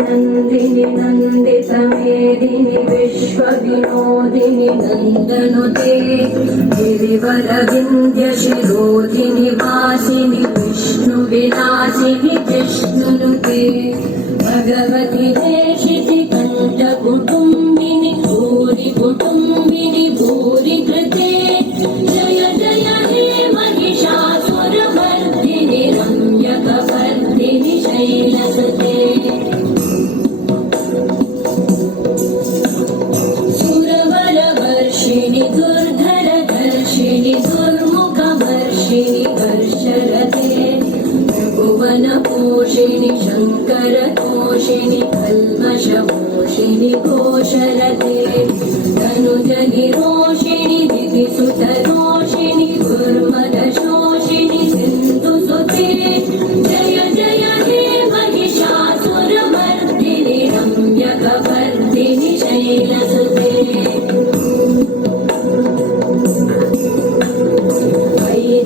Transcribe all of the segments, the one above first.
नन्दिनि नन्दितमेदिनि विश्वविनोदिनि नन्दनुते गिरिवरविन्द्यशिरोधिनि वासिनि विष्णुविलासिनि जिष्णुनुते भगवति देशिति कण्ठकुटुम्बिनि भूरि कुटुम्बिनि भूरि कृते जय जय हे महिषासुरमर्दिनि रम्यकवर्दिनि शैलसुते सुरवरवर्षिणि दुर्धरधर्षिणि दुर्मुखवर्षिणि वर्षरते भुवनपोषिणि शङ्करतोषिणि कल्मषमोषिणि घोषरते तनुजनिरोषिणि दितिसुतरोषिणि दुर्मदशोषिणि सिन्धुसुते जय जय हे महिषासुरमर्दिनि रम्यकवर्दिनि शैलसुते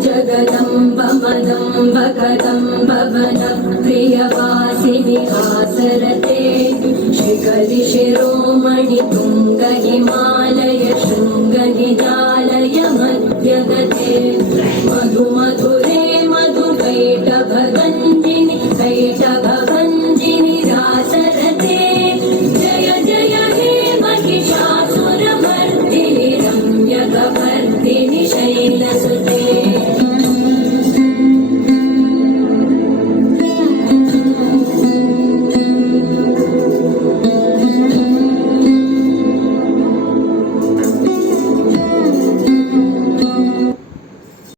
जगदम्ब मदम्ब कदम्ब वनप्रियवासिनि हासरते शिखरि शिरोमणि तुङ्ग हिमालय शृङ्ग निजाय